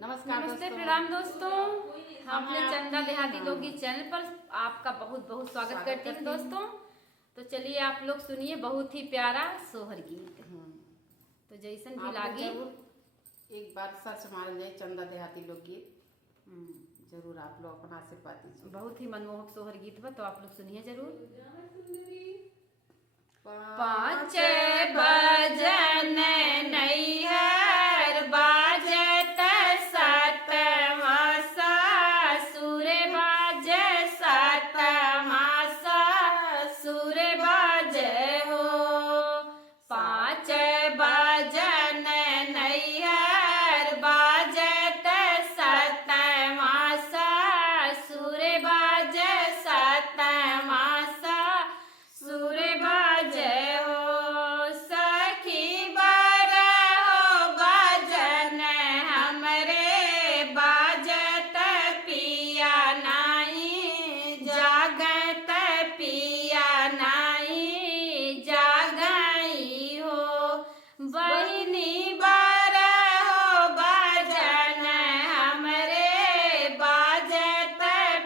नमस्कार नमस्ते दोस्तों। प्रणाम दोस्तों। हम अपने हाँ, चंदा देहाती हाँ। लोकगीत चैनल पर आपका बहुत बहुत स्वागत करती हूँ दोस्तों। तो चलिए आप लोग सुनिए बहुत ही प्यारा सोहर गीत। तो जैसन भी आप लोग लागी जरूर एक बार सर्च मार ले चंदा देहाती लोकगीत। जरूर आप लोग अपना आशीर्वाद दीजिए। बहुत ही मनमोहक सोहर गीत बा, तो आप लोग सुनिए जरूर। पाँच बजन नैहर बाजत सतमा सासुर बाजे सतमा सासुर बाजे हो। पाँच बजन नैहर बाजत सतमा सासुर बाजे सतमा सासुर बाजे हो। सखी बर हो बाजन हमरे बाजत पिया नाई जागत पिया नाई जागई हो। बहिनी बर हो बाजन हमरे बाजत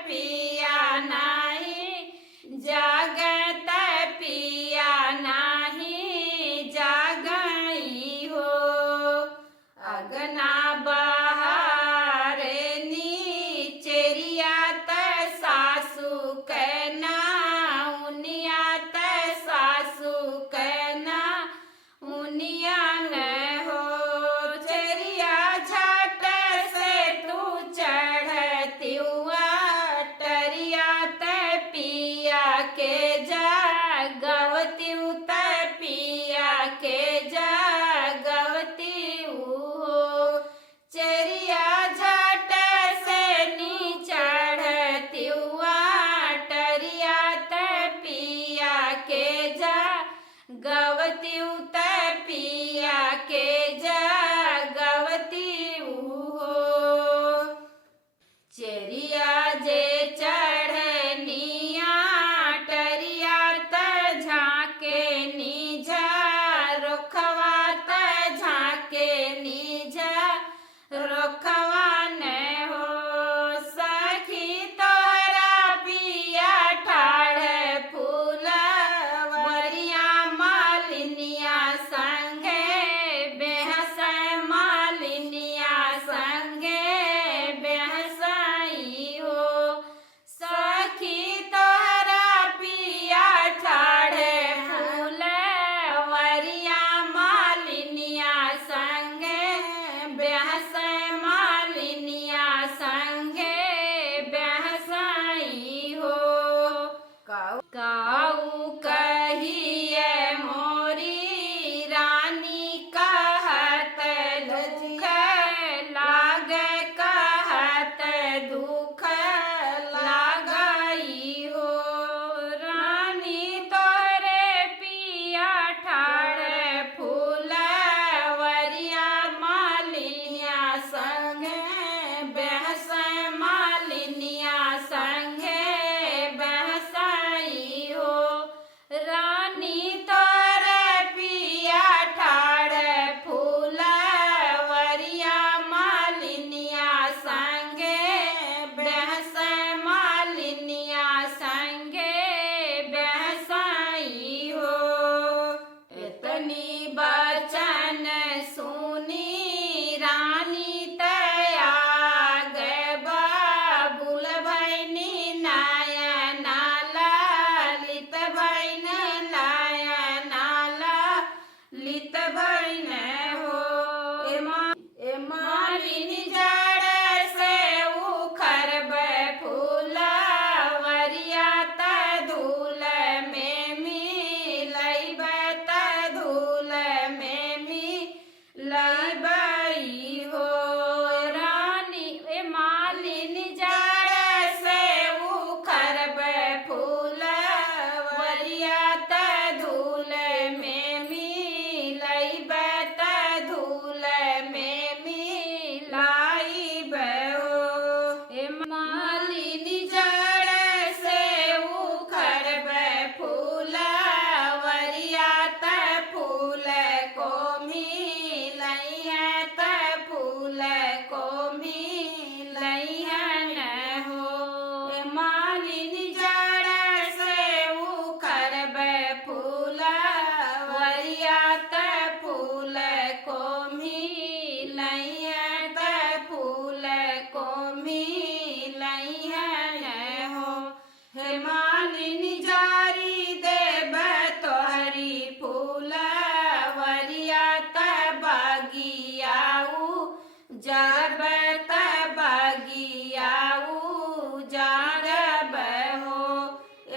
पिया नाई जागत पिया नाही जागई हो। अगना बहारे नीचेरियात सासू कहना उनियात सासू कहना उनिया न हो। चेरिया झट से तू चढ़ती टरियात पिया के जागवती उत पिया के जागवती हो। चेरिया झट से नी चढ़ती टरियात पिया के जागवती उत पिया के जागवती हो। चेरिया जे चढ़निया टरिया त झाके नीझा रोखवा त झाके नीझा रोखवा न हो। सखी तोरा पिया ठाड़ फूल वरिया मालिनिया संगे बेहस मालिनिया संगे बेहसाई हो। सखी तोरा पिया ठाड़े फूल वरिया मालिनिया संगे बेहस मालिनिया संगे बेहसाई हो। काऊ कहिए मोरी रानी कहत दुख लागे कहत दुख लागई हो। रानी तोरे पिया ठाड़ फूल वरिया मालिनिया जरबत बगिया उजारब हो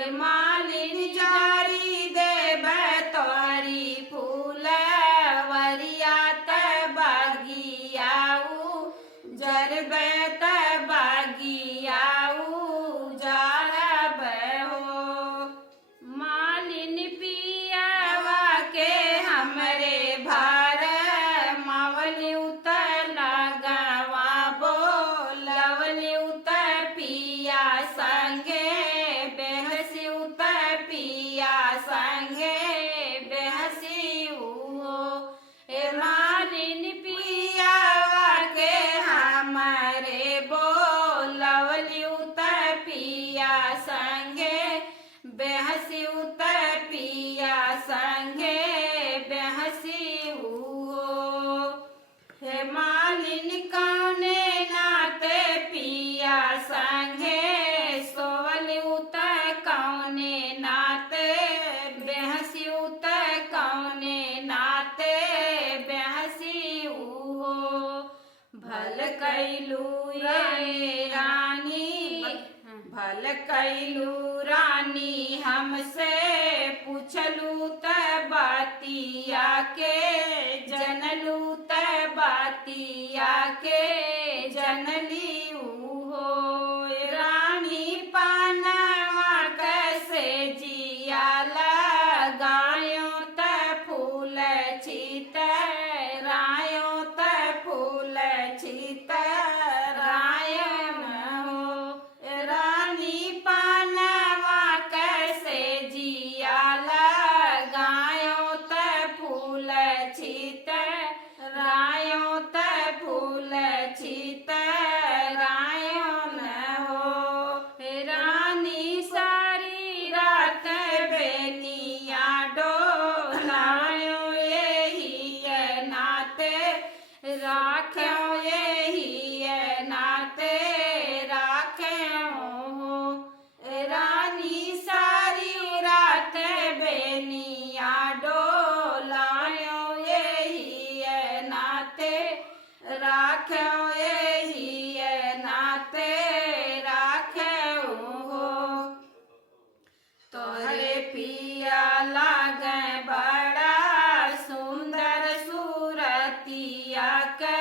ए मालिन जारी देब तोरी फूलवरिया त बगिया उजरबत बगिया उजारब हो मालिन पियावा के हमरे भार मावली उतर लगावा बोलवली उतर पिया संगे बेहसी उतर पिया संगे बेहसी हो ए मालिन पियावा के हमरे बोलवली उतर पिया संगे बेहसी उतर पिया संगे बेहसी हो हे मालिन कौने नाते पिया संगे सोवली उतर कौने नाते बेहसी उतर कौने नाते बेहसी हो भल कैलू ये रानी भल कैलू रानी हमसे पूछलू त बातिया के जनलू त बातिया के जनली हो रानी पानवा कैसे जिया लगायो त फूल छित रायो त फूल छित रायन हो रानी पानवा कैसे जिया लगायो त फूल छित रायो त फूल छित रायन हो रानी सारी रात बेनिया डोलायो यही नाते राख्यो यही नाते राख्यो हो रानी सारी रात बेनिया डोलायो यही नाते राख्यो यही नाते राख्यो हो तोहरे पिया लागे बड़ा सुंदर सूरतिया के